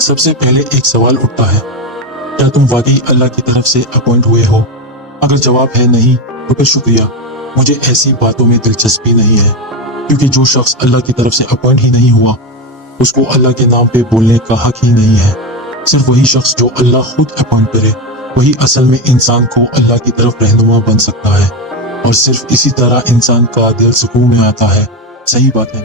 سب سے پہلے ایک سوال اٹھتا ہے، کیا تم واقعی اللہ کی طرف سے اپوائنٹ ہوئے ہو؟ اگر جواب ہے نہیں تو پھر شکریہ، مجھے ایسی باتوں میں دلچسپی نہیں ہے، کیونکہ جو شخص اللہ کی طرف سے اپوائنٹ ہی نہیں ہوا اس کو اللہ کے نام پہ بولنے کا حق ہی نہیں ہے۔ صرف وہی شخص جو اللہ خود اپوائنٹ کرے وہی اصل میں انسان کو اللہ کی طرف رہنما بن سکتا ہے، اور صرف اسی طرح انسان کا دل سکون میں آتا ہے۔ صحیح بات ہے۔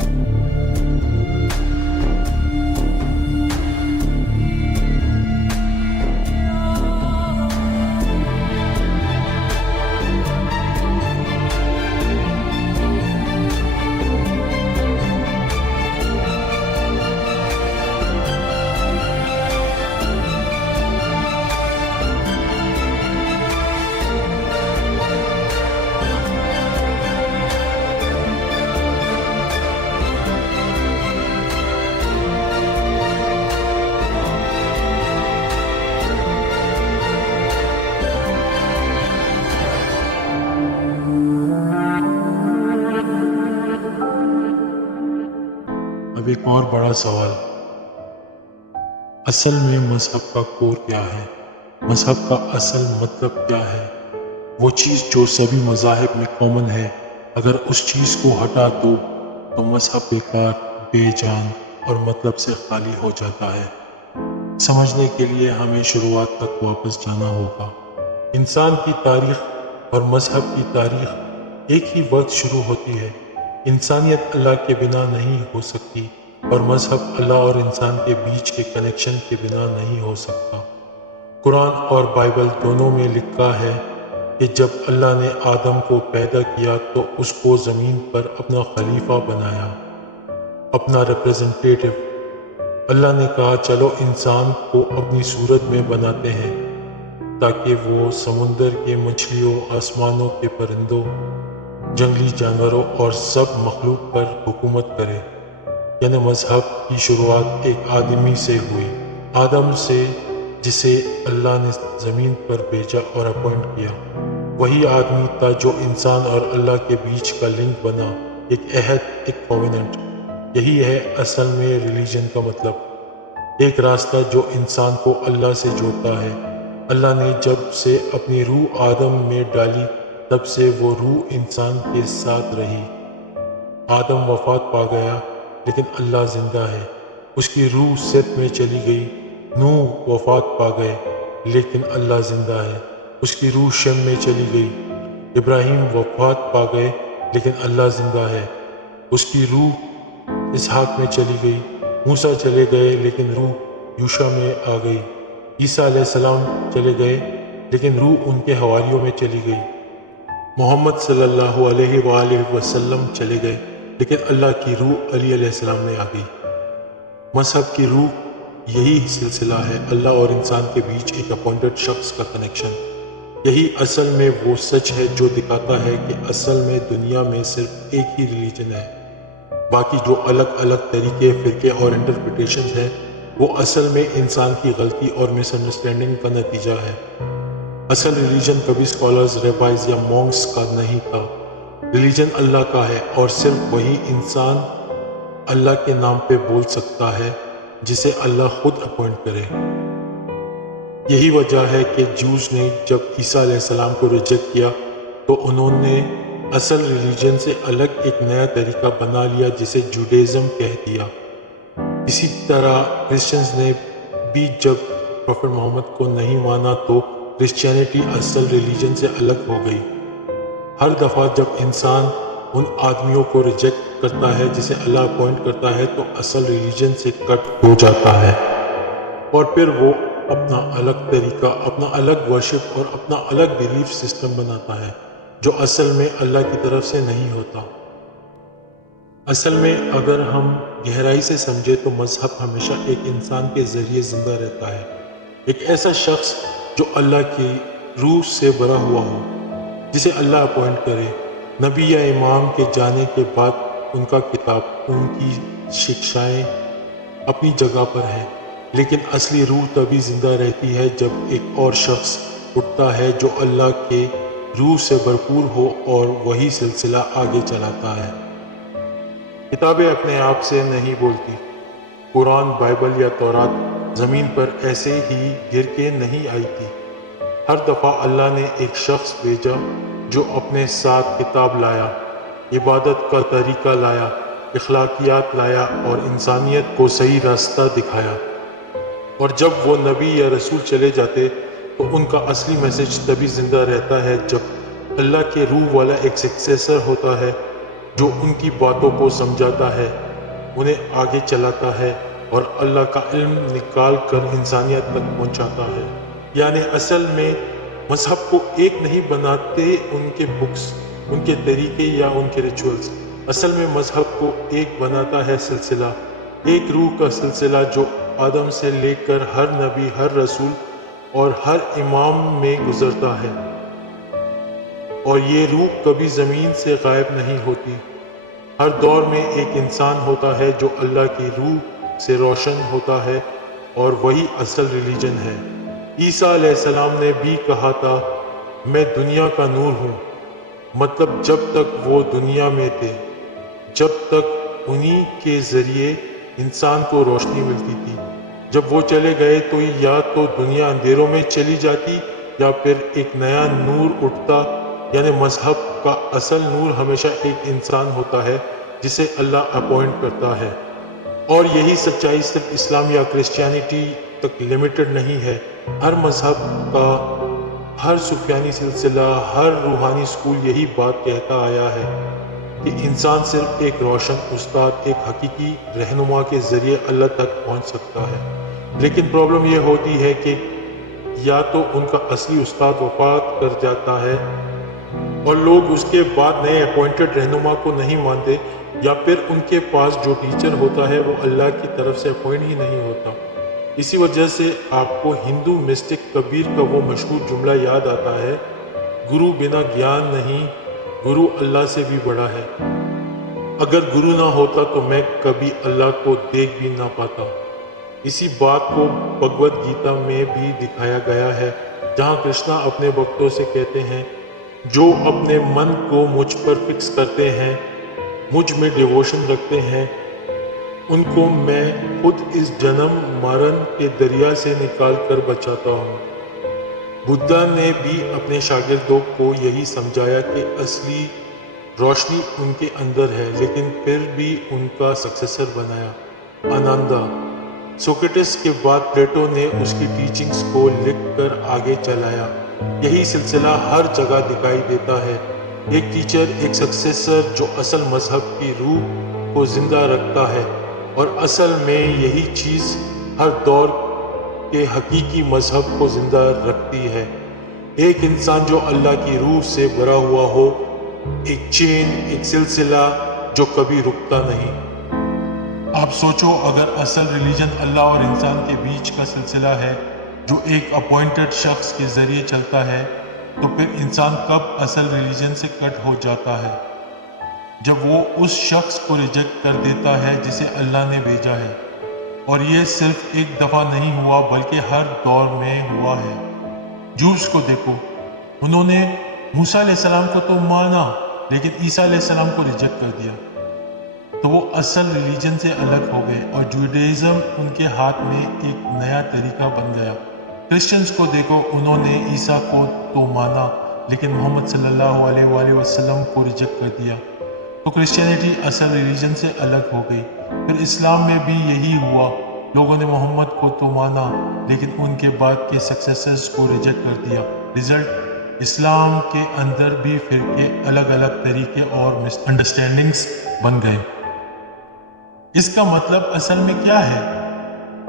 اب ایک اور بڑا سوال، اصل میں مذہب کا کور کیا ہے؟ مذہب کا اصل مطلب کیا ہے؟ وہ چیز جو سبھی مذاہب میں کامن ہے، اگر اس چیز کو ہٹا دو تو مذہب بیکار، بے جان اور مطلب سے خالی ہو جاتا ہے۔ سمجھنے کے لیے ہمیں شروعات تک واپس جانا ہوگا۔ انسان کی تاریخ اور مذہب کی تاریخ ایک ہی وقت شروع ہوتی ہے۔ انسانیت اللہ کے بنا نہیں ہو سکتی، اور مذہب اللہ اور انسان کے بیچ کے کنیکشن کے بنا نہیں ہو سکتا۔ قرآن اور بائبل دونوں میں لکھا ہے کہ جب اللہ نے آدم کو پیدا کیا تو اس کو زمین پر اپنا خلیفہ بنایا، اپنا ریپریزنٹیٹو۔ اللہ نے کہا چلو انسان کو اپنی صورت میں بناتے ہیں تاکہ وہ سمندر کے مچھلیوں، آسمانوں کے پرندوں، جنگلی جانوروں اور سب مخلوق پر حکومت کرے۔ یعنی مذہب کی شروعات ایک آدمی سے ہوئی، آدم سے، جسے اللہ نے زمین پر بھیجا اور اپوائنٹ کیا۔ وہی آدمی تھا جو انسان اور اللہ کے بیچ کا لنک بنا، ایک عہد، ایک کووننٹ۔ یہی ہے اصل میں ریلیجن کا مطلب، ایک راستہ جو انسان کو اللہ سے جوڑتا ہے۔ اللہ نے جب سے اپنی روح آدم میں ڈالی تب سے وہ روح انسان کے ساتھ رہی۔ آدم وفات پا گیا لیکن اللہ زندہ ہے، اس کی روح سیت میں چلی گئی۔ نوح وفات پا گئے لیکن اللہ زندہ ہے، اس کی روح شم میں چلی گئی۔ ابراہیم وفات پا گئے لیکن اللہ زندہ ہے، اس کی روح اسحاق میں چلی گئی۔ موسیٰ چلے گئے لیکن روح یوشع میں آ گئی۔ عیسیٰ علیہ السلام چلے گئے لیکن روح ان کے حواریوں میں چلی گئی۔ محمد صلی اللہ علیہ وآلہ وسلم چلے گئے لیکن اللہ کی روح علی علیہ السلام میں آ گئی۔ مذہب کی روح یہی سلسلہ ہے، اللہ اور انسان کے بیچ ایک اپوائنٹڈ شخص کا کنیکشن۔ یہی اصل میں وہ سچ ہے جو دکھاتا ہے کہ اصل میں دنیا میں صرف ایک ہی ریلیجن ہے، باقی جو الگ الگ طریقے، فرقے اور انٹرپریٹیشنز ہیں وہ اصل میں انسان کی غلطی اور مس انڈرسٹینڈنگ کا نتیجہ ہے۔ اصل ریلیجن کبھی اسکالرز، ریبائز یا مونکس کا نہیں تھا۔ ریلیجن اللہ کا ہے، اور صرف وہی انسان اللہ کے نام پہ بول سکتا ہے جسے اللہ خود اپوائنٹ کرے۔ یہی وجہ ہے کہ جوز نے جب عیسیٰ علیہ السلام کو ریجیکٹ کیا تو انہوں نے اصل ریلیجن سے الگ ایک نیا طریقہ بنا لیا جسے جوڈیزم کہہ دیا۔ اسی طرح کرسچنز نے بھی جب پروفٹ محمد کو نہیں مانا تو کرسچینٹی اصل ریلیجن سے الگ ہو گئی۔ ہر دفعہ جب انسان ان آدمیوں کو ریجیکٹ کرتا ہے جسے اللہ اپوائنٹ کرتا ہے تو اصل ریلیجن سے کٹ ہو جاتا ہے، اور پھر وہ اپنا الگ طریقہ، اپنا الگ ورشپ اور اپنا الگ بیلیف سسٹم بناتا ہے جو اصل میں اللہ کی طرف سے نہیں ہوتا۔ اصل میں اگر ہم گہرائی سے سمجھے تو مذہب ہمیشہ ایک انسان کے ذریعے زندہ رہتا ہے، ایک ایسا شخص جو اللہ کی روح سے بھرا ہوا ہو، جسے اللہ اپوائنٹ کرے۔ نبی یا امام کے جانے کے بعد ان کا کتاب، ان کی شکشائیں اپنی جگہ پر ہیں، لیکن اصلی روح تبھی زندہ رہتی ہے جب ایک اور شخص اٹھتا ہے جو اللہ کے روح سے بھرپور ہو اور وہی سلسلہ آگے چلاتا ہے۔ کتابیں اپنے آپ سے نہیں بولتی، قرآن، بائبل یا تورات زمین پر ایسے ہی گر کے نہیں آئی تھی۔ ہر دفعہ اللہ نے ایک شخص بھیجا جو اپنے ساتھ کتاب لایا، عبادت کا طریقہ لایا، اخلاقیات لایا اور انسانیت کو صحیح راستہ دکھایا۔ اور جب وہ نبی یا رسول چلے جاتے تو ان کا اصلی میسج تبھی زندہ رہتا ہے جب اللہ کے روح والا ایک سکسیسر ہوتا ہے جو ان کی باتوں کو سمجھاتا ہے، انہیں آگے چلاتا ہے اور اللہ کا علم نکال کر انسانیت تک پہنچاتا ہے۔ یعنی اصل میں مذہب کو ایک نہیں بناتے ان کے بکس، ان کے طریقے یا ان کے ریچولز، اصل میں مذہب کو ایک بناتا ہے سلسلہ، ایک روح کا سلسلہ جو آدم سے لے کر ہر نبی، ہر رسول اور ہر امام میں گزرتا ہے۔ اور یہ روح کبھی زمین سے غائب نہیں ہوتی۔ ہر دور میں ایک انسان ہوتا ہے جو اللہ کی روح سے روشن ہوتا ہے اور وہی اصل ریلیجن ہے۔ عیسیٰ علیہ السلام نے بھی کہا تھا، میں دنیا کا نور ہوں، مطلب جب تک وہ دنیا میں تھے، جب تک انہی کے ذریعے انسان کو روشنی ملتی تھی۔ جب وہ چلے گئے تو یا تو دنیا اندھیروں میں چلی جاتی یا پھر ایک نیا نور اٹھتا۔ یعنی مذہب کا اصل نور ہمیشہ ایک انسان ہوتا ہے جسے اللہ اپوائنٹ کرتا ہے۔ اور یہی سچائی صرف اسلام یا کرسچینٹی تک لمیٹڈ نہیں ہے۔ ہر مذہب کا، ہر صوفیانی سلسلہ، ہر روحانی سکول یہی بات کہتا آیا ہے کہ انسان صرف ایک روشن استاد، ایک حقیقی رہنما کے ذریعے اللہ تک پہنچ سکتا ہے۔ لیکن پرابلم یہ ہوتی ہے کہ یا تو ان کا اصلی استاد وفات کر جاتا ہے اور لوگ اس کے بعد نئے اپوائنٹڈ رہنما کو نہیں مانتے، یا پھر ان کے پاس جو ٹیچر ہوتا ہے وہ اللہ کی طرف سے اپوائنٹ ہی نہیں ہوتا۔ اسی وجہ سے آپ کو ہندو مسٹک کبیر کا وہ مشہور جملہ یاد آتا ہے، گرو بنا گیان نہیں، گرو اللہ سے بھی بڑا ہے۔ اگر گرو نہ ہوتا تو میں کبھی اللہ کو دیکھ بھی نہ پاتا۔ اسی بات کو بھگوت گیتا میں بھی دکھایا گیا ہے، جہاں کرشنا اپنے بھکتوں سے کہتے ہیں، جو اپنے من کو مجھ پر فکس کرتے ہیں، مجھ میں ڈیووشن رکھتے ہیں، ان کو میں خود اس جنم مرن کے دریا سے نکال کر بچاتا ہوں۔ بدھا نے بھی اپنے شاگردوں کو یہی سمجھایا کہ اصلی روشنی ان کے اندر ہے، لیکن پھر بھی ان کا سکسیسر بنایا آناندا۔ سوکریٹس کے بعد پلیٹو نے اس کی ٹیچنگز کو لکھ کر آگے چلایا۔ یہی سلسلہ ہر جگہ دکھائی دیتا ہے، ایک ٹیچر، ایک سکسیسر جو اصل مذہب کی روح کو زندہ رکھتا ہے، اور اصل میں یہی چیز ہر دور کے حقیقی مذہب کو زندہ رکھتی ہے، ایک انسان جو اللہ کی روح سے بھرا ہوا ہو، ایک چین، ایک سلسلہ جو کبھی رکتا نہیں۔ آپ سوچو، اگر اصل ریلیجن اللہ اور انسان کے بیچ کا سلسلہ ہے جو ایک اپوائنٹڈ شخص کے ذریعے چلتا ہے، تو پھر انسان کب اصل ریلیجن سے کٹ ہو جاتا ہے؟ جب وہ اس شخص کو ریجیکٹ کر دیتا ہے جسے اللہ نے بھیجا ہے۔ اور یہ صرف ایک دفعہ نہیں ہوا بلکہ ہر دور میں ہوا ہے۔ جوس کو دیکھو، انہوں نے موسیٰ علیہ السلام کو تو مانا لیکن عیسیٰ علیہ السلام کو ریجیکٹ کر دیا، تو وہ اصل ریلیجن سے الگ ہو گئے اور جوڈائزم ان کے ہاتھ میں ایک نیا طریقہ بن گیا۔ کرسچنز کو دیکھو، انہوں نے عیسیٰ کو تو مانا لیکن محمد صلی اللہ علیہ وآلہ وسلم کو ریجیکٹ کر دیا، تو کرسچینٹی اصل ریلیجن سے الگ ہو گئی۔ پھر اسلام میں بھی یہی ہوا، لوگوں نے محمد کو تو مانا لیکن ان کے بعد کے سکسیسرز کو ریجیکٹ کر دیا۔ رزلٹ، اسلام کے اندر بھی فرقے، الگ الگ طریقے اور مس انڈرسٹینڈنگز بن گئے۔ اس کا مطلب اصل میں کیا ہے؟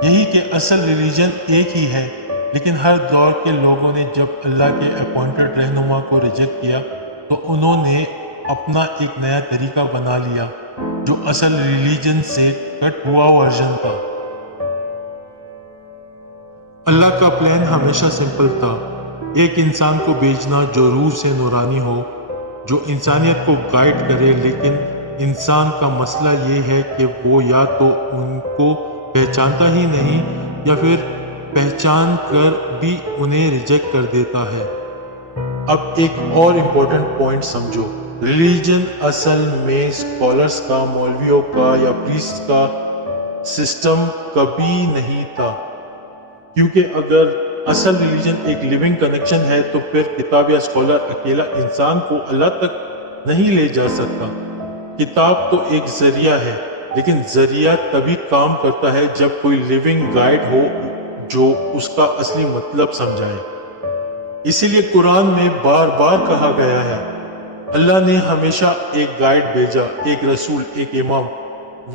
یہی کہ اصل ریلیجن ایک ہی ہے، لیکن ہر دور کے لوگوں نے جب اللہ کے اپوائنٹڈ رہنما کو ریجیکٹ کیا تو انہوں نے اپنا ایک نیا طریقہ بنا لیا جو اصل ریلیجن سے کٹ ہوا ورژن تھا۔ اللہ کا پلان ہمیشہ سمپل تھا، ایک انسان کو بھیجنا جو روح سے نورانی ہو، جو انسانیت کو گائیڈ کرے۔ لیکن انسان کا مسئلہ یہ ہے کہ وہ یا تو ان کو پہچانتا ہی نہیں یا پھر پہچان کر بھی انہیں ریجیکٹ کر دیتا ہے۔ اب ایک اور امپورٹنٹ پوائنٹ سمجھو، ریلیجن اصل میں اسکالرز کا، مولویوں کا یا پریسٹ کا سسٹم کبھی نہیں تھا۔ کیونکہ اگر اصل ریلیجن ایک لیونگ کنیکشن ہے تو پھر کتاب یا اسکالر اکیلا انسان کو اللہ تک نہیں لے جا سکتا۔ کتاب تو ایک ذریعہ ہے، لیکن ذریعہ تبھی کام کرتا ہے جب کوئی لیونگ گائیڈ ہو جو اس کا اصلی مطلب سمجھائے۔ اسی لیے قرآن میں بار بار کہا گیا ہے، اللہ نے ہمیشہ ایک گائیڈ بھیجا، ایک رسول، ایک امام۔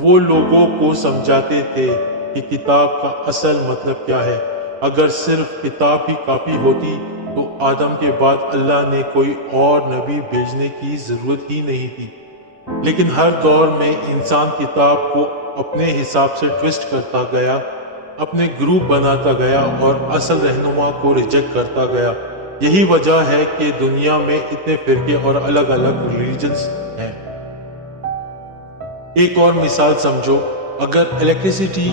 وہ لوگوں کو سمجھاتے تھے کہ کتاب کا اصل مطلب کیا ہے۔ اگر صرف کتاب ہی کافی ہوتی تو آدم کے بعد اللہ نے کوئی اور نبی بھیجنے کی ضرورت ہی نہیں تھی۔ لیکن ہر دور میں انسان کتاب کو اپنے حساب سے ٹویسٹ کرتا گیا، اپنے گروپ بناتا گیا اور اصل رہنما کو ریجیکٹ کرتا گیا۔ یہی وجہ ہے کہ دنیا میں اتنے فرقے اور الگ الگ ریلیجنز ہیں۔ ایک اور مثال سمجھو، اگر الیکٹریسٹی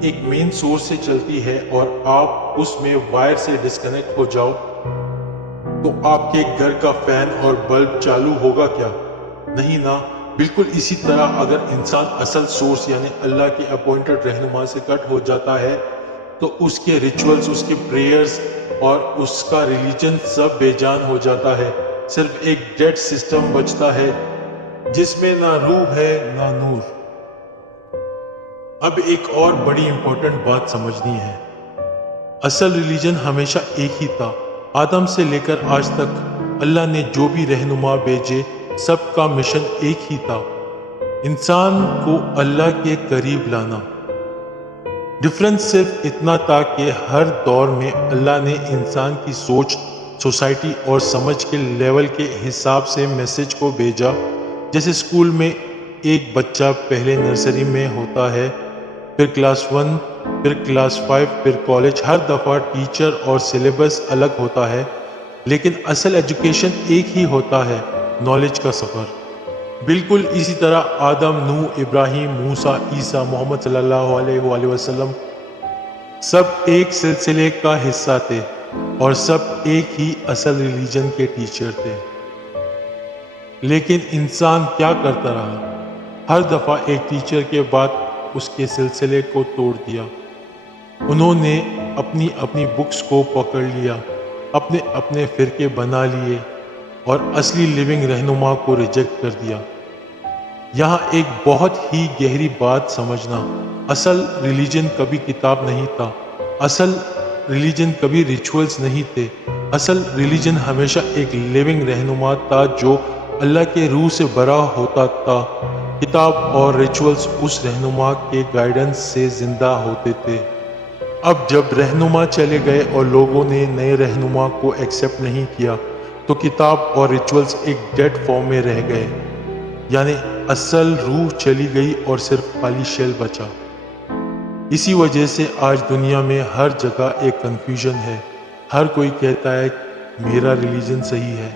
ایک مین سورس سے چلتی ہے اور آپ اس میں وائر سے ڈسکنیکٹ ہو جاؤ تو آپ کے گھر کا فین اور بلب چالو ہوگا کیا؟ نہیں نا۔ بالکل اسی طرح اگر انسان اصل سورس یعنی اللہ کے اپوائنٹڈ رہنما سے کٹ ہو جاتا ہے تو اس کے ریچولز، اس کے پریئرز اور اس کا ریلیجن سب بے جان ہو جاتا ہے۔ صرف ایک ڈیڈ سسٹم بچتا ہے جس میں نہ روح ہے نہ نور۔ اب ایک اور بڑی امپورٹنٹ بات سمجھنی ہے، اصل ریلیجن ہمیشہ ایک ہی تھا۔ آدم سے لے کر آج تک اللہ نے جو بھی رہنما بھیجے سب کا مشن ایک ہی تھا، انسان کو اللہ کے قریب لانا۔ ڈفرنس صرف اتنا تھا کہ ہر دور میں اللہ نے انسان کی سوچ، سوسائٹی اور سمجھ کے لیول کے حساب سے میسج کو بھیجا۔ جیسے اسکول میں ایک بچہ پہلے نرسری میں ہوتا ہے، پھر کلاس 1، پھر کلاس 5، پھر کالج۔ ہر دفعہ ٹیچر اور سلیبس الگ ہوتا ہے، لیکن اصل ایجوکیشن ایک ہی ہوتا ہے، نالج کا سفر۔ بالکل اسی طرح آدم، نوح، ابراہیم، موسیٰ، عیسیٰ، محمد صلی اللہ علیہ وآلہ وسلم سب ایک سلسلے کا حصہ تھے اور سب ایک ہی اصل ریلیجن کے ٹیچر تھے۔ لیکن انسان کیا کرتا رہا؟ ہر دفعہ ایک ٹیچر کے بعد اس کے سلسلے کو توڑ دیا۔ انہوں نے اپنی اپنی بکس کو پکڑ لیا، اپنے اپنے فرقے بنا لیے اور اصلی لیونگ رہنما کو ریجیکٹ کر دیا۔ یہاں ایک بہت ہی گہری بات سمجھنا، اصل ریلیجن کبھی کتاب نہیں تھا، اصل ریلیجن کبھی ریچولز نہیں تھے، اصل ریلیجن ہمیشہ ایک لیونگ رہنما تھا جو اللہ کے روح سے بھرا ہوتا تھا۔ کتاب اور ریچولز اس رہنما کے گائیڈنس سے زندہ ہوتے تھے۔ اب جب رہنما چلے گئے اور لوگوں نے نئے رہنما کو ایکسیپٹ نہیں کیا تو کتاب اور ریچولز ایک ڈیڈ فارم میں رہ گئے، یعنی اصل روح چلی گئی اور صرف خالی شیل بچا۔ اسی وجہ سے آج دنیا میں ہر جگہ ایک کنفیوژن ہے۔ ہر کوئی کہتا ہے میرا ریلیجن صحیح ہے،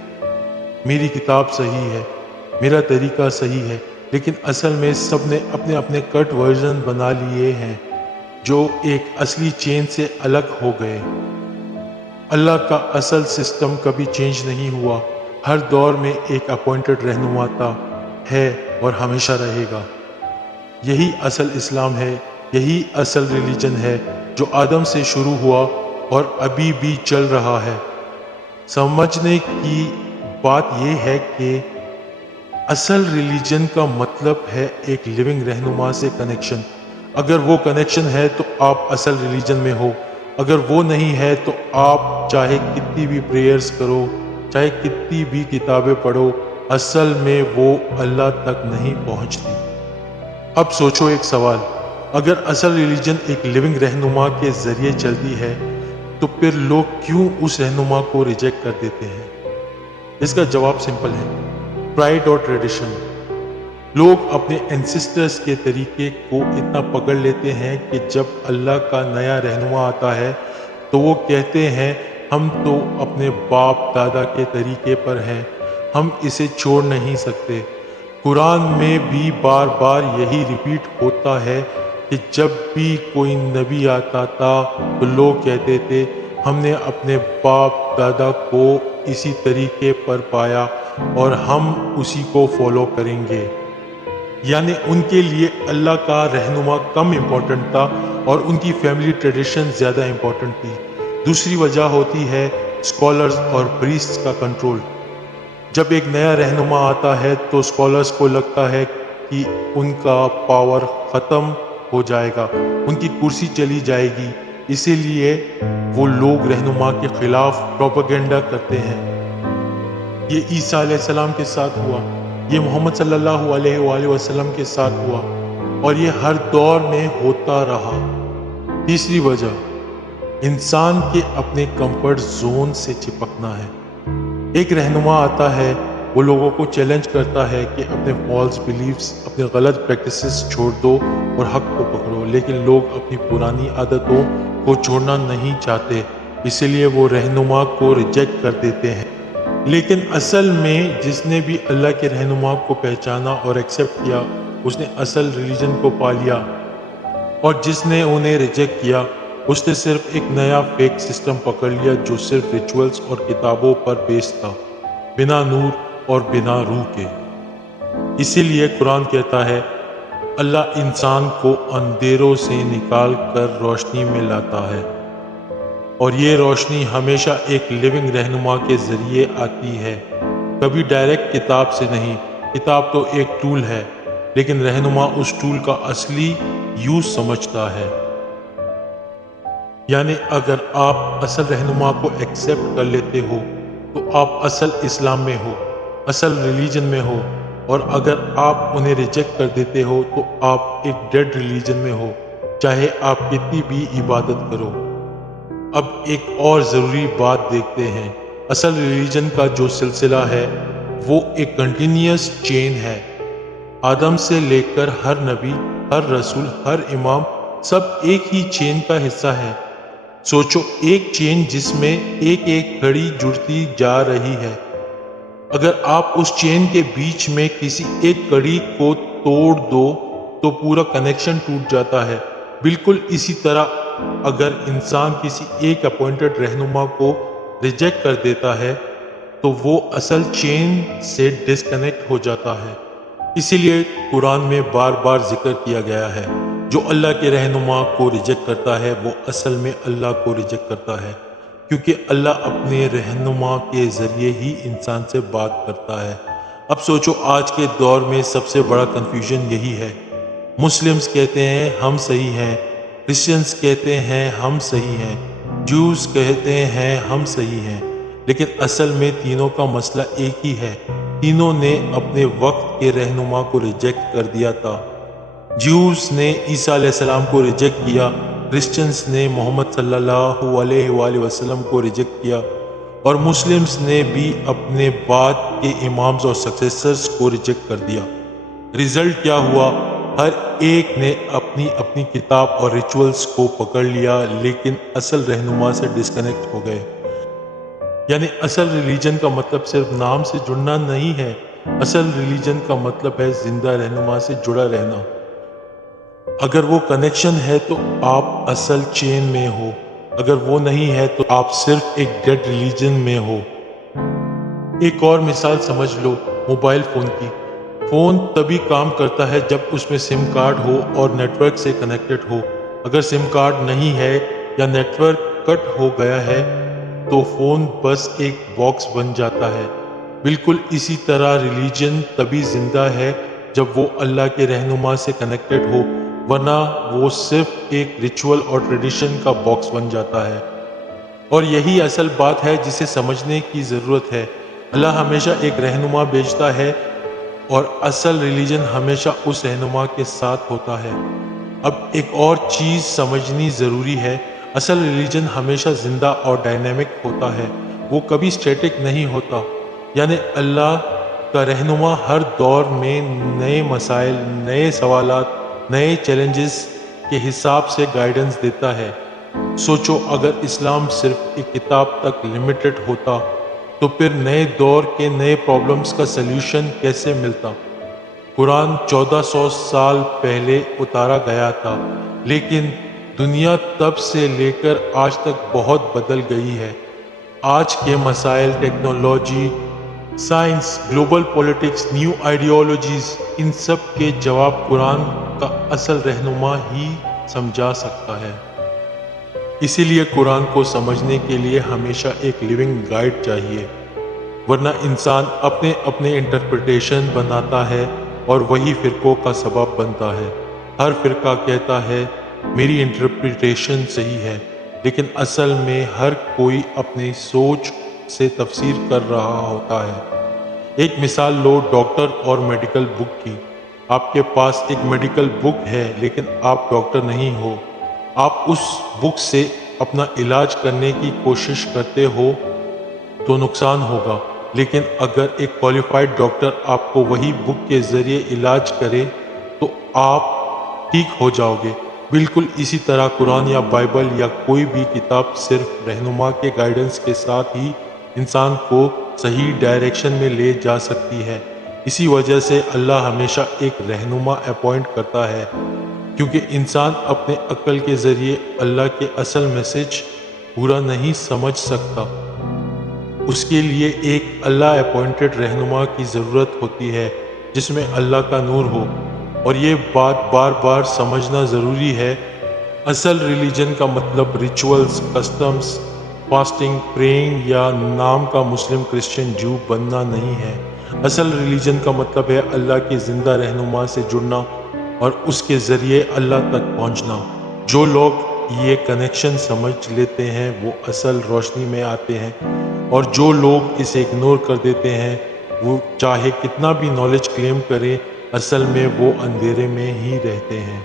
میری کتاب صحیح ہے، میرا طریقہ صحیح ہے، لیکن اصل میں سب نے اپنے اپنے کٹ ورژن بنا لیے ہیں جو ایک اصلی چین سے الگ ہو گئے۔ اللہ کا اصل سسٹم کبھی چینج نہیں ہوا، ہر دور میں ایک اپوائنٹڈ رہنما تھا، ہے اور ہمیشہ رہے گا۔ یہی اصل اسلام ہے، یہی اصل ریلیجن ہے جو آدم سے شروع ہوا اور ابھی بھی چل رہا ہے۔ سمجھنے کی بات یہ ہے کہ اصل ریلیجن کا مطلب ہے ایک لیونگ رہنما سے کنیکشن۔ اگر وہ کنیکشن ہے تو آپ اصل ریلیجن میں ہو، اگر وہ نہیں ہے تو آپ چاہے کتنی بھی پریئرز کرو، چاہے کتنی بھی کتابیں پڑھو، اصل میں وہ اللہ تک نہیں پہنچتی۔ اب سوچو ایک سوال، اگر اصل ریلیجن ایک لیونگ رہنما کے ذریعے چلتی ہے تو پھر لوگ کیوں اس رہنما کو ریجیکٹ کر دیتے ہیں؟ اس کا جواب سمپل ہے، پرائیڈ اور ٹریڈیشن۔ لوگ اپنے اینسسٹرز کے طریقے کو اتنا پکڑ لیتے ہیں کہ جب اللہ کا نیا رہنما آتا ہے تو وہ کہتے ہیں ہم تو اپنے باپ دادا کے طریقے پر ہیں، ہم اسے چھوڑ نہیں سکتے۔ قرآن میں بھی بار بار یہی ریپیٹ ہوتا ہے کہ جب بھی کوئی نبی آتا تھا تو لوگ کہتے تھے ہم نے اپنے باپ دادا کو اسی طریقے پر پایا اور ہم اسی کو فالو کریں گے۔ یعنی ان کے لیے اللہ کا رہنما کم امپورٹنٹ تھا اور ان کی فیملی ٹریڈیشن زیادہ امپورٹنٹ تھی۔ دوسری وجہ ہوتی ہے اسکالرز اور پریسٹس کا کنٹرول۔ جب ایک نیا رہنما آتا ہے تو اسکالرز کو لگتا ہے کہ ان کا پاور ختم ہو جائے گا، ان کی کرسی چلی جائے گی، اسی لیے وہ لوگ رہنما کے خلاف پروپیگنڈا کرتے ہیں۔ یہ عیسیٰ علیہ السلام کے ساتھ ہوا، یہ محمد صلی اللہ علیہ وآلہ وسلم کے ساتھ ہوا، اور یہ ہر دور میں ہوتا رہا۔ تیسری وجہ انسان کے اپنے کمفرٹ زون سے چپکنا ہے۔ ایک رہنما آتا ہے، وہ لوگوں کو چیلنج کرتا ہے کہ اپنے فالس بلیفز، اپنے غلط پریکٹسز چھوڑ دو اور حق کو پکڑو، لیکن لوگ اپنی پرانی عادتوں کو چھوڑنا نہیں چاہتے، اسی لیے وہ رہنما کو ریجیکٹ کر دیتے ہیں۔ لیکن اصل میں جس نے بھی اللہ کے رہنما کو پہچانا اور ایکسیپٹ کیا، اس نے اصل ریلیجن کو پا لیا، اور جس نے انہیں ریجیکٹ کیا اس نے صرف ایک نیا فیک سسٹم پکڑ لیا جو صرف ریچولز اور کتابوں پر بیس تھا، بنا نور اور بنا روح کے۔ اسی لیے قرآن کہتا ہے اللہ انسان کو اندھیروں سے نکال کر روشنی میں لاتا ہے، اور یہ روشنی ہمیشہ ایک لیونگ رہنما کے ذریعے آتی ہے، کبھی ڈائریکٹ کتاب سے نہیں۔ کتاب تو ایک ٹول ہے، لیکن رہنما اس ٹول کا اصلی یوز سمجھتا ہے۔ یعنی اگر آپ اصل رہنما کو ایکسیپٹ کر لیتے ہو تو آپ اصل اسلام میں ہو، اصل ریلیجن میں ہو، اور اگر آپ انہیں ریجیکٹ کر دیتے ہو تو آپ ایک ڈیڈ ریلیجن میں ہو، چاہے آپ کتنی بھی عبادت کرو۔ اب ایک اور ضروری بات دیکھتے ہیں۔ اصل ریلیجن کا جو سلسلہ ہے وہ ایک کنٹینیوس چین ہے۔ آدم سے لے کر ہر نبی، ہر رسول، ہر امام، سب ایک ہی چین کا حصہ ہے۔ سوچو، ایک چین جس میں ایک ایک کڑی جڑتی جا رہی ہے۔ اگر آپ اس چین کے بیچ میں کسی ایک کڑی کو توڑ دو تو پورا کنیکشن ٹوٹ جاتا ہے۔ بالکل اسی طرح اگر انسان کسی ایک اپوائنٹڈ رہنما کو ریجیکٹ کر دیتا ہے تو وہ اصل چین سے ڈسکنیکٹ ہو جاتا ہے۔ اسی لیے قرآن میں بار بار ذکر کیا گیا ہے جو اللہ کے رہنما کو ریجیکٹ کرتا ہے وہ اصل میں اللہ کو ریجیکٹ کرتا ہے، کیونکہ اللہ اپنے رہنما کے ذریعے ہی انسان سے بات کرتا ہے۔ اب سوچو، آج کے دور میں سب سے بڑا کنفیوژن یہی ہے۔ مسلمز کہتے ہیں ہم صحیح ہیں، کرسچنز کہتے ہیں ہم صحیح ہیں، جوز کہتے ہیں ہم صحیح ہیں، لیکن اصل میں تینوں کا مسئلہ ایک ہی ہے۔ تینوں نے اپنے وقت کے رہنما کو ریجیکٹ کر دیا تھا۔ جیوز نے عیسیٰ علیہ السلام کو ریجیکٹ کیا، کرسچنز نے محمد صلی اللہ علیہ وآلہ وسلم کو ریجیکٹ کیا، اور مسلمز نے بھی اپنے بعد کے امامز اور سکسیسرز کو ریجیکٹ کر دیا۔ رزلٹ کیا ہوا؟ ہر ایک نے اپنی اپنی کتاب اور ریچولز کو پکڑ لیا، لیکن اصل رہنما سے ڈسکنیکٹ ہو گئے۔ یعنی اصل ریلیجن کا مطلب صرف نام سے جڑنا نہیں ہے، اصل ریلیجن کا مطلب ہے زندہ رہنما سے جڑا رہنا۔ اگر وہ کنیکشن ہے تو آپ اصل چین میں ہو، اگر وہ نہیں ہے تو آپ صرف ایک ڈیڈ ریلیجن میں ہو۔ ایک اور مثال سمجھ لو موبائل فون کی۔ فون تبھی کام کرتا ہے جب اس میں سم کارڈ ہو اور نیٹ ورک سے کنیکٹڈ ہو۔ اگر سم کارڈ نہیں ہے یا نیٹ ورک کٹ ہو گیا ہے تو فون بس ایک باکس بن جاتا ہے۔ بالکل اسی طرح ریلیجن تبھی زندہ ہے جب وہ اللہ کے رہنما سے کنیکٹڈ ہو، ورنہ وہ صرف ایک ریچول اور ٹریڈیشن کا باکس بن جاتا ہے۔ اور یہی اصل بات ہے جسے سمجھنے کی ضرورت ہے۔ اللہ ہمیشہ ایک رہنما بھیجتا ہے اور اصل ریلیجن ہمیشہ اس رہنما کے ساتھ ہوتا ہے۔ اب ایک اور چیز سمجھنی ضروری ہے، اصل ریلیجن ہمیشہ زندہ اور ڈائنامک ہوتا ہے، وہ کبھی سٹیٹک نہیں ہوتا۔ یعنی اللہ کا رہنما ہر دور میں نئے مسائل، نئے سوالات، نئے چیلنجز کے حساب سے گائیڈنس دیتا ہے۔ سوچو، اگر اسلام صرف ایک کتاب تک لمیٹڈ ہوتا تو پھر نئے دور کے نئے پرابلمز کا سلیوشن کیسے ملتا؟ قرآن 1400 سال پہلے اتارا گیا تھا، لیکن دنیا تب سے لے کر آج تک بہت بدل گئی ہے۔ آج کے مسائل، technology, science, global politics, new ideologies, ان سب کے جواب قرآن کا اصل رہنما ہی سمجھا سکتا ہے۔ اسی لیے قرآن کو سمجھنے کے لیے ہمیشہ ایک لیونگ گائیڈ چاہیے، ورنہ انسان اپنے اپنے انٹرپریٹیشن بناتا ہے اور وہی فرقوں کا سبب بنتا ہے۔ ہر فرقہ کہتا ہے میری انٹرپریٹیشن صحیح ہے، لیکن اصل میں ہر کوئی اپنی سوچ سے تفسیر کر رہا ہوتا ہے۔ ایک مثال لو ڈاکٹر اور میڈیکل بک کی۔ آپ کے پاس ایک میڈیکل بک ہے لیکن آپ ڈاکٹر نہیں ہو۔ آپ اس بک سے اپنا علاج کرنے کی کوشش کرتے ہو تو نقصان ہوگا، لیکن اگر ایک کوالیفائڈ ڈاکٹر آپ کو وہی بک کے ذریعے علاج کرے تو آپ ٹھیک ہو جاؤ گے۔ بالکل اسی طرح قرآن یا بائبل یا کوئی بھی کتاب صرف رہنما کے گائیڈنس کے ساتھ ہی انسان کو صحیح ڈائریکشن میں لے جا سکتی ہے۔ اسی وجہ سے اللہ ہمیشہ ایک رہنما اپوائنٹ کرتا ہے، کیونکہ انسان اپنے عقل کے ذریعے اللہ کے اصل میسج پورا نہیں سمجھ سکتا۔ اس کے لیے ایک اللہ اپوائنٹڈ رہنما کی ضرورت ہوتی ہے جس میں اللہ کا نور ہو، اور یہ بات بار بار سمجھنا ضروری ہے۔ اصل ریلیجن کا مطلب ریچولز، کسٹمز، فاسٹنگ، پریئنگ یا نام کا مسلم، کرسچن، جو بننا نہیں ہے۔ اصل ریلیجن کا مطلب ہے اللہ کے زندہ رہنما سے جڑنا اور اس کے ذریعے اللہ تک پہنچنا۔ جو لوگ یہ کنیکشن سمجھ لیتے ہیں وہ اصل روشنی میں آتے ہیں، اور جو لوگ اسے اگنور کر دیتے ہیں وہ چاہے کتنا بھی نالج کلیم کریں، اصل میں وہ اندھیرے میں ہی رہتے ہیں۔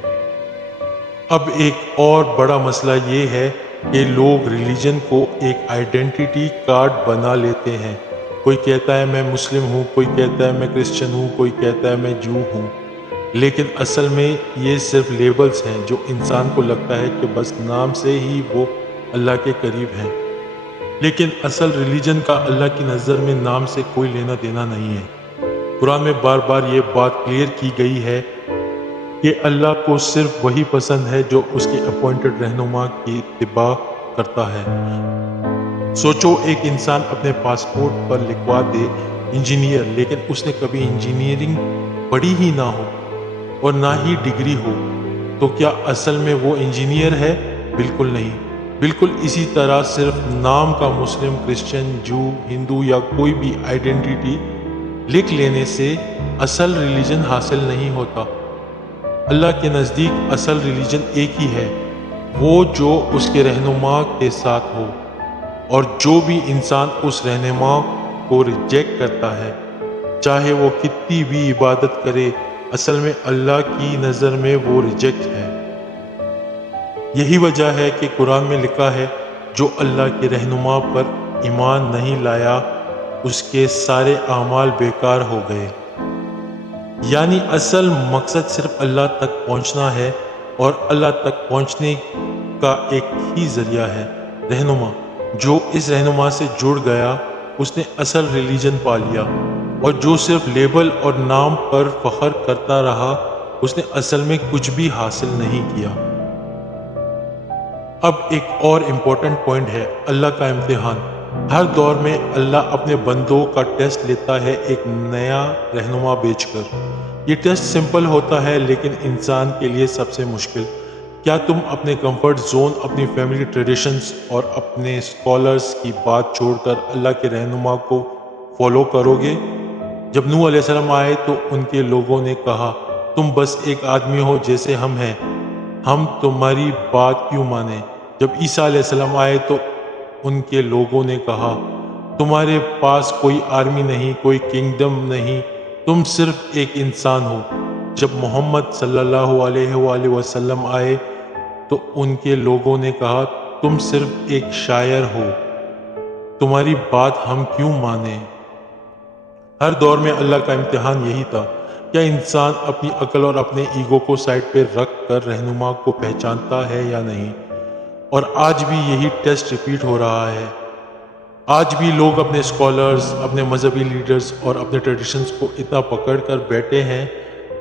اب ایک اور بڑا مسئلہ یہ ہے کہ لوگ ریلیجن کو ایک آئیڈینٹی کارڈ بنا لیتے ہیں۔ کوئی کہتا ہے میں مسلم ہوں، کوئی کہتا ہے میں کرسچن ہوں، کوئی کہتا ہے میں جو ہوں، لیکن اصل میں یہ صرف لیبلز ہیں جو انسان کو لگتا ہے کہ بس نام سے ہی وہ اللہ کے قریب ہیں۔ لیکن اصل ریلیجن کا اللہ کی نظر میں نام سے کوئی لینا دینا نہیں ہے۔ قرآن میں بار بار یہ بات کلیئر کی گئی ہے کہ اللہ کو صرف وہی پسند ہے جو اس کے اپوائنٹڈ رہنما کی اتباع کرتا ہے۔ سوچو ایک انسان اپنے پاسپورٹ پر لکھوا دے انجینئر، لیکن اس نے کبھی انجینئرنگ پڑھی ہی نہ ہو اور نہ ہی ڈگری ہو، تو کیا اصل میں وہ انجینئر ہے؟ بالکل نہیں۔ بالکل اسی طرح صرف نام کا مسلم، کرسچن، جو، ہندو یا کوئی بھی آئیڈینٹی لکھ لینے سے اصل ریلیجن حاصل نہیں ہوتا۔ اللہ کے نزدیک اصل ریلیجن ایک ہی ہے، وہ جو اس کے رہنما کے ساتھ ہو، اور جو بھی انسان اس رہنما کو ریجیکٹ کرتا ہے، چاہے وہ کتنی بھی عبادت کرے، اصل میں اللہ کی نظر میں وہ ریجیکٹ ہے۔ یہی وجہ ہے کہ قرآن میں لکھا ہے جو اللہ کے رہنما پر ایمان نہیں لایا اس کے سارے اعمال بیکار ہو گئے۔ یعنی اصل مقصد صرف اللہ تک پہنچنا ہے، اور اللہ تک پہنچنے کا ایک ہی ذریعہ ہے رہنما۔ جو اس رہنما سے جڑ گیا اس نے اصل ریلیجن پا لیا، اور جو صرف لیبل اور نام پر فخر کرتا رہا اس نے اصل میں کچھ بھی حاصل نہیں کیا۔ اب ایک اور امپورٹنٹ پوائنٹ ہے اللہ کا امتحان۔ ہر دور میں اللہ اپنے بندوں کا ٹیسٹ لیتا ہے ایک نیا رہنما بھیج کر۔ یہ ٹیسٹ سمپل ہوتا ہے لیکن انسان کے لیے سب سے مشکل۔ کیا تم اپنے کمفرٹ زون، اپنی فیملی ٹریڈیشنز اور اپنے اسکالرز کی بات چھوڑ کر اللہ کے رہنما کو فالو کرو گے؟ جب نوح علیہ السلام آئے تو ان کے لوگوں نے کہا تم بس ایک آدمی ہو جیسے ہم ہیں، ہم تمہاری بات کیوں مانیں؟ جب عیسیٰ علیہ السلام آئے تو ان کے لوگوں نے کہا تمہارے پاس کوئی آرمی نہیں، کوئی کنگڈم نہیں، تم صرف ایک انسان ہو۔ جب محمد صلی اللہ علیہ وآلہ وسلم آئے تو ان کے لوگوں نے کہا تم صرف ایک شاعر ہو، تمہاری بات ہم کیوں مانیں؟ ہر دور میں اللہ کا امتحان یہی تھا، کیا انسان اپنی عقل اور اپنے ایگو کو سائڈ پہ رکھ کر رہنما کو پہچانتا ہے یا نہیں؟ اور آج بھی یہی ٹیسٹ ریپیٹ ہو رہا ہے۔ آج بھی لوگ اپنے اسکالرز، اپنے مذہبی لیڈرز اور اپنے ٹریڈیشنز کو اتنا پکڑ کر بیٹھے ہیں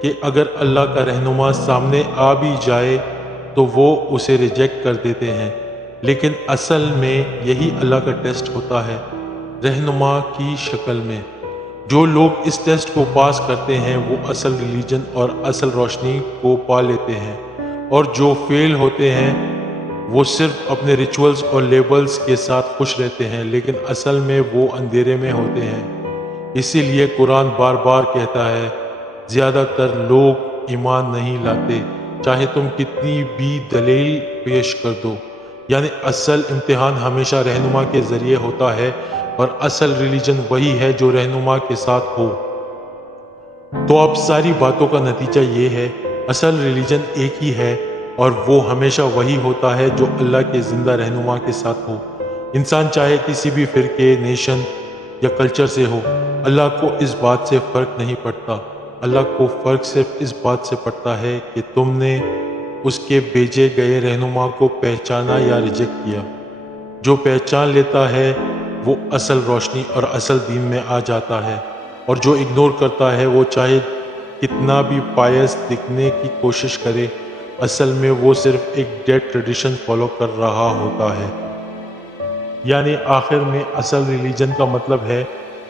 کہ اگر اللہ کا رہنما سامنے آ بھی جائے تو وہ اسے ریجیکٹ کر دیتے ہیں۔ لیکن اصل میں یہی اللہ کا ٹیسٹ ہوتا ہے، رہنما کی شکل میں۔ جو لوگ اس ٹیسٹ کو پاس کرتے ہیں وہ اصل ریلیجن اور اصل روشنی کو پا لیتے ہیں، اور جو فیل ہوتے ہیں وہ صرف اپنے ریچولز اور لیبلز کے ساتھ خوش رہتے ہیں، لیکن اصل میں وہ اندھیرے میں ہوتے ہیں۔ اسی لیے قرآن بار بار کہتا ہے زیادہ تر لوگ ایمان نہیں لاتے چاہے تم کتنی بھی دلیل پیش کر دو، یعنی اصل امتحان ہمیشہ رہنما کے ذریعے ہوتا ہے، اور اصل ریلیجن وہی ہے جو رہنما کے ساتھ ہو۔ تو اب ساری باتوں کا نتیجہ یہ ہے، اصل ریلیجن ایک ہی ہے، اور وہ ہمیشہ وہی ہوتا ہے جو اللہ کے زندہ رہنما کے ساتھ ہو۔ انسان چاہے کسی بھی فرقے، نیشن یا کلچر سے ہو، اللہ کو اس بات سے فرق نہیں پڑتا۔ اللہ کو فرق صرف اس بات سے پڑتا ہے کہ تم نے اس کے بھیجے گئے رہنما کو پہچانا یا ریجیکٹ کیا۔ جو پہچان لیتا ہے وہ اصل روشنی اور اصل دین میں آ جاتا ہے، اور جو اگنور کرتا ہے وہ چاہے کتنا بھی پائس دکھنے کی کوشش کرے، اصل میں وہ صرف ایک ڈیڈ ٹریڈیشن فالو کر رہا ہوتا ہے۔ یعنی آخر میں اصل ریلیجن کا مطلب ہے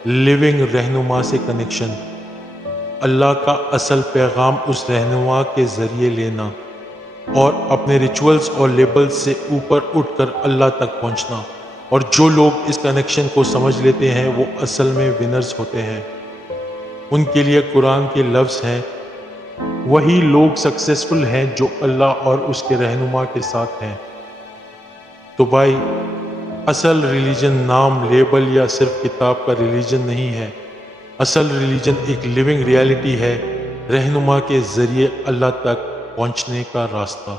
لیونگ رہنما سے کنیکشن، اللہ کا اصل پیغام اس رہنما کے ذریعے لینا، اور اپنے ریچولز اور لیبلز سے اوپر اٹھ کر اللہ تک پہنچنا۔ اور جو لوگ اس کنیکشن کو سمجھ لیتے ہیں وہ اصل میں ونرز ہوتے ہیں۔ ان کے لیے قرآن کے لفظ ہیں، وہی لوگ سکسیسفل ہیں جو اللہ اور اس کے رہنما کے ساتھ ہیں۔ تو بھائی، اصل ریلیجن نام، لیبل یا صرف کتاب کا ریلیجن نہیں ہے۔ اصل ریلیجن ایک لیونگ ریالٹی ہے، رہنما کے ذریعے اللہ تک پہنچنے کا راستہ۔